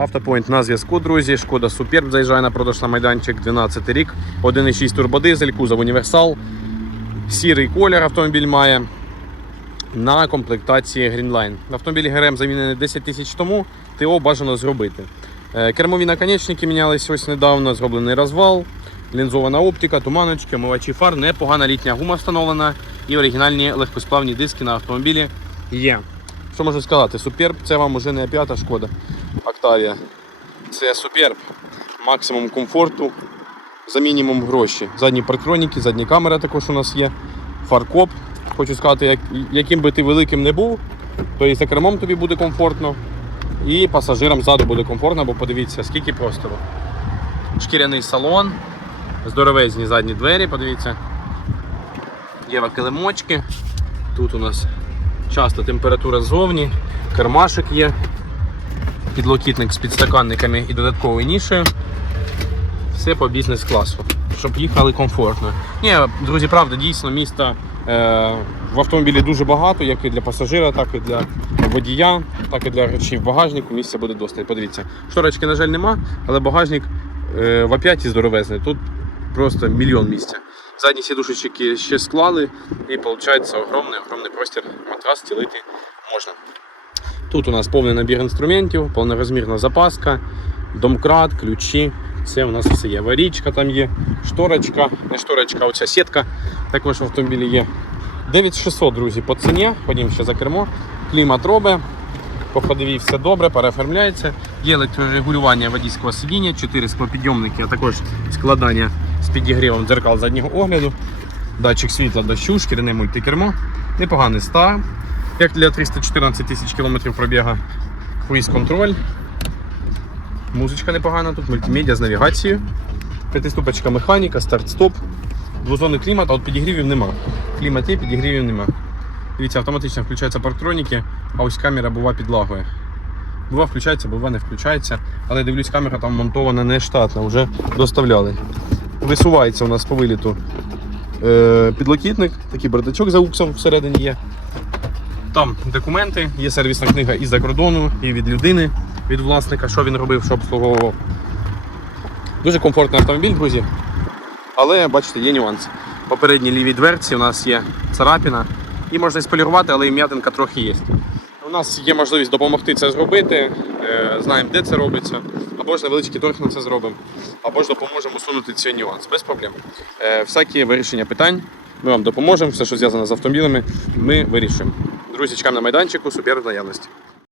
Автопоінт на зв'язку, друзі. Шкода Суперб заїжджає на продаж на майданчик 12 рік. 1,6 турбодизель, кузов універсал. Сірий колір автомобіль має на комплектації Greenline. Автомобіль ГРМ замінений 10 тисяч тому, ТО бажано зробити. Е, Кермові наконечники мінялись ось недавно, зроблений розвал, лінзована оптика, туманочки, омивачі фар, непогана літня гума встановлена і оригінальні легкосплавні диски на автомобілі є. Що можу сказати? Суперб це вам уже не п'ята шкода. Octavia. Це Суперб. Максимум комфорту за мінімум гроші. Задні парктроніки, задня камера також у нас є. Фаркоп. Хочу сказати, як, яким би ти великим не був, то і за кермом тобі буде комфортно. І пасажирам ззаду буде комфортно, бо подивіться, скільки простору. Шкіряний салон, здоровезні задні двері, подивіться. Є килимочки. Тут у нас часто температура ззовні, кермашик є, підлокітник з підстаканниками і додатковою нішею. Все по бізнес-класу, щоб їхали комфортно. Ні, друзі, правда, дійсно міста е, в автомобілі дуже багато, як і для пасажира, так і для водія, так і для речей в багажнику. Місця буде достатньо. Подивіться, шторочки, на жаль, нема, але багажник е, в оп'яті здоровезний. Тут просто мільйон місця. Задні сідушечки ще склали і виходить огромний, огромний простір матрас стілити можна. Тут у нас повний набір інструментів, повнорозмірна запаска, домкрат, ключі. Це у нас все є. Варічка там є, шторочка, не шторочка, а оця сітка також в автомобілі є. 9600, друзі, по ціні. Ходімо ще за кермо. Клімат робить. По ходовій все добре, переоформляється. Є електрорегулювання водійського сидіння, 4 склопідйомники, а також складання з підігрівом дзеркал заднього огляду. Датчик світла дощу, шкіряне мультикермо. Непоганий стар. Як для 314 тисяч кілометрів пробіга. Круїз-контроль. Музичка непогана тут, мультимедіа з навігацією. П'ятиступочка механіка, старт-стоп. Двозонний клімат, а от підігрівів нема. Клімат є, підігрівів нема. Дивіться, автоматично включаються парктроніки, а ось камера бува підлагує. Бува включається, бува не включається. Але дивлюсь, камера там монтована не штатна, вже доставляли. Висувається у нас по виліту е, підлокітник, такий бардачок за уксом всередині є. Там документи, є сервісна книга і за кордону, і від людини, від власника, що він робив, що обслуговував. Дуже комфортний автомобіль, друзі. Але бачите, є нюанси. В попередній лівій дверці у нас є царапіна. І можна сполірувати, але і м'ятинка трохи є. У нас є можливість допомогти це зробити, е, знаємо, де це робиться, або ж невеличкий торг на це зробимо, або ж допоможемо усунути цей нюанс без проблем. Е, Всякі вирішення питань ми вам допоможемо, все, що зв'язане з автомобілями, ми вирішимо. Друзі, на майданчику, супер в наявності.